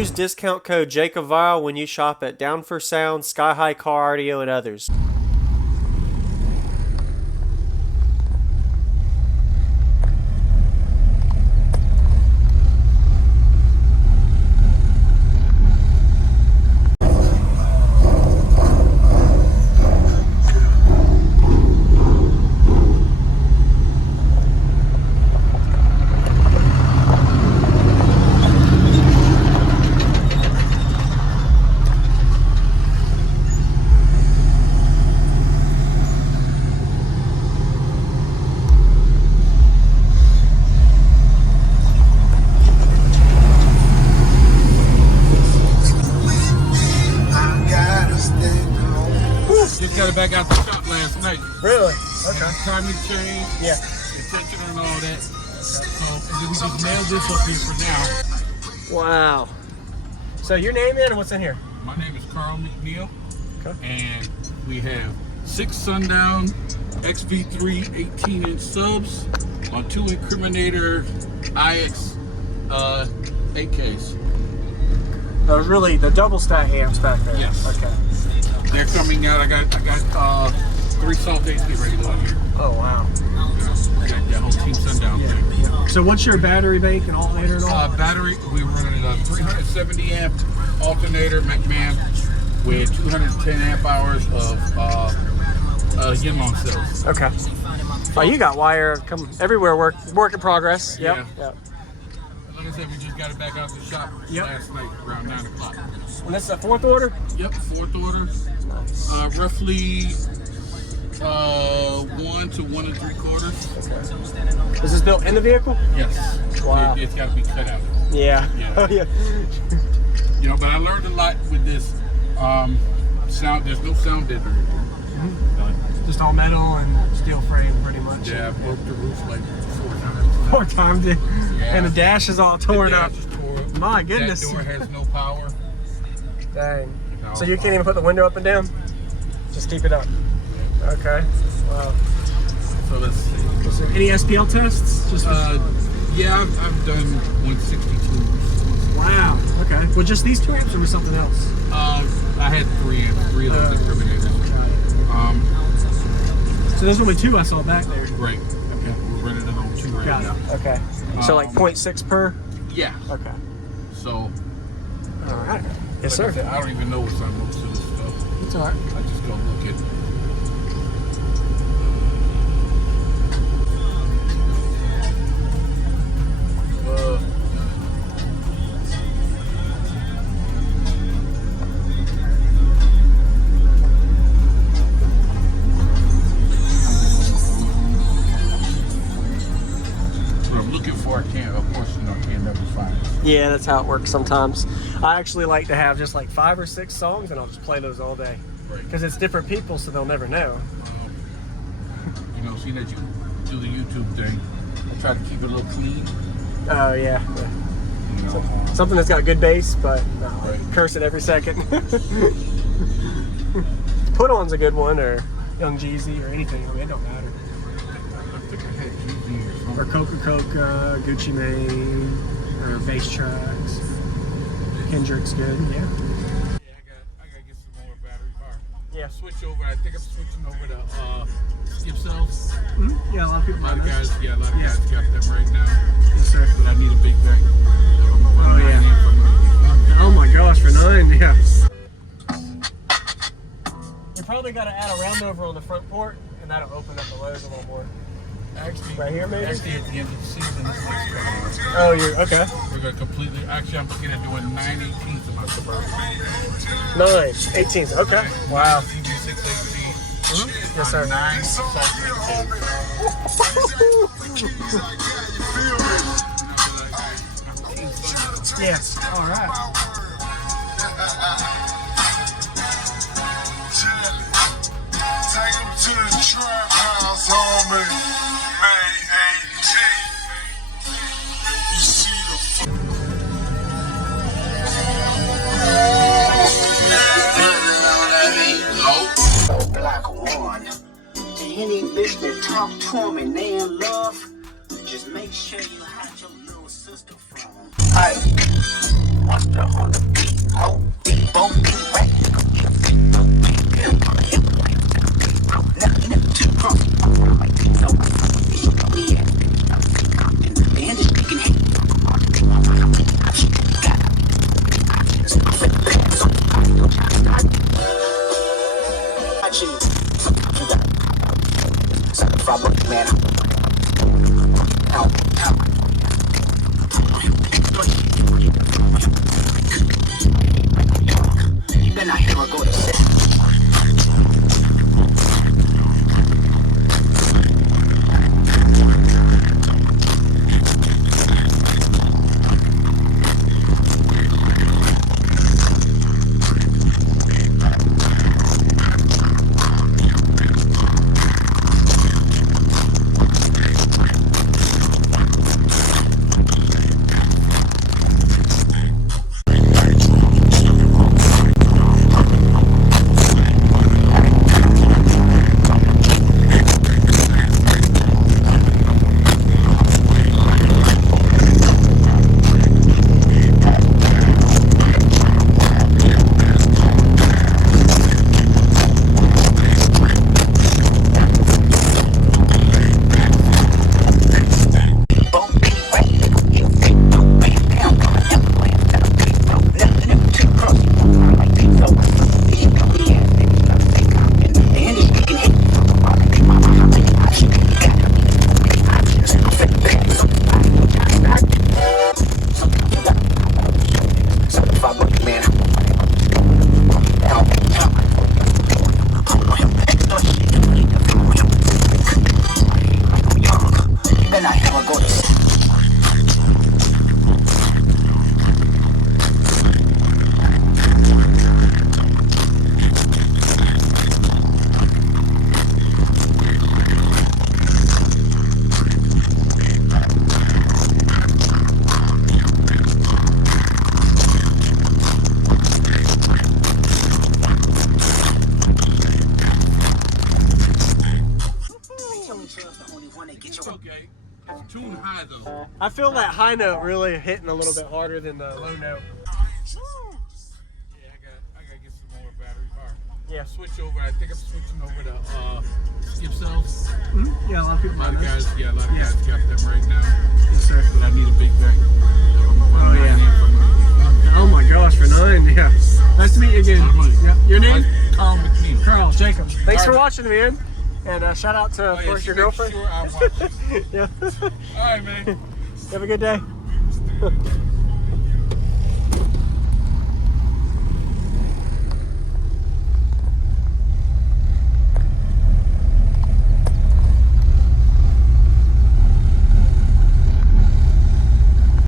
Use discount code JacobViral when you shop at Down for Sound, SkyHigh Car Audio, and others. Just got it back out the shop last night. Really? Okay. Timing change. Yeah. Attention and all that. So, and then we just nailed this up here for now. Wow. So your name in, or what's in here? My name is Carl McNeil. Okay. And we have 6 Sundown XV3 18-inch subs on 2 Incriminator IX 8Ks. Those really the double stack amps back there. Yes. Okay. They're coming out. I got 3 Salt HP ready to go here. Oh wow. Got that whole Team Sundown thing. Yeah. So what's your battery bank and alternator and all? Battery, we were running a 370 amp alternator McMahon with 210 amp hours of Yinlong cells. Okay. Oh, you got wire come everywhere. Work in progress. Yep. Yeah. Yep. Like I said, we just got it back out the shop last night around 9 o'clock. And this is a 4th order? Yep, 4th order. Nice. Roughly 1 to 1 3/4. Okay. Is this built in the vehicle? Yes. Wow. It's got to be cut out. Yeah. Yeah. Oh yeah. You know, but I learned a lot with this. Sound. There's no sound deader. Mm-hmm. Just all metal and steel frame, pretty much. Yeah, I broke the roof like 4 times. 4 times, yeah. And the dash is all torn up. Tore up. My goodness. That door has no power. Dang. No. So you can't even put the window up and down? Just keep it up. Okay. Wow. So let's see. So any SPL tests? Just yeah, I've done 162s. Wow. Okay. Well, just these 2 amps or was something else? I had 3 amps, 3 of those Incriminators. So there's only 2 I saw back there. Right. Okay. We're running it on 2 right Got now. it. Okay. So like 0.6 per? Yeah. Okay. So. All right. Yes, like sir. I don't even know what's on most of this stuff. It's all right. I just go look at. What I'm looking for, I can't. Of course, you know, I can't never find it. Yeah, that's how it works sometimes. I actually like to have just like 5 or 6 songs and I'll just play those all day. Right. Because it's different people, so they'll never know. You know, seeing that you do the YouTube thing, I try to keep it a little clean. Oh, yeah. You know, Something that's got good bass, but no, Right. curse it every second. Put On's a good one, or Young Jeezy, or anything. I mean, it don't matter. I think I had GZ or Or something. Coca-Cola, Gucci Mane, or bass tracks. Kendrik's good, yeah. Yeah, I gotta get some more battery power. Yeah. Switch over. I think I'm switching over to skip cells. Mm-hmm. Yeah, a lot of people A lot of buy those. guys, a lot of guys got them right now. Yes, sir. But I need a big bank. So I'm gonna run Oh, yeah. 9 amps, I'm gonna use Oh my gosh, for 9, yeah. You probably got to add a round over on the front port, and that'll open up the lows a little more. Actually, Right here, maybe? Actually, at the end of the season, this next coming Oh, you're okay. we're gonna completely. Actually, I'm looking at doing 9/18 of my Suburban. 9, 18. Okay. Wow. CB6 HP. Yes, sir. 9 Salt Yes. All right. Take him to the trap house, homie. May 18. You see the Block 1. To any bitch that talk to me and they in love, just make sure you hide your little sister from 'em. Hey, on the beat. Oh, beat, boom, beat, right. Nothing too cross. So, yeah. The industry can hate. Man, then I hear her go to sit. It's okay. It's tuned high though. I feel that high note really hitting a little bit harder than the low note. Yeah, I gotta get some more battery power. Yeah. Switch over. I think I'm switching over to skip cells. Mm-hmm. Yeah, a lot of people. A lot of guys got them right now. Yes, sir. But I need a big deck. Oh yeah. Oh my gosh, for 9. Yeah. Nice to meet you again. Yeah. Your name? Carl McNeil. Carl, Jacob. Thanks for Carl. watching, man. And shout out to, of course, your girlfriend. Sure I'm watching. Yeah. All right, man. Have a good day.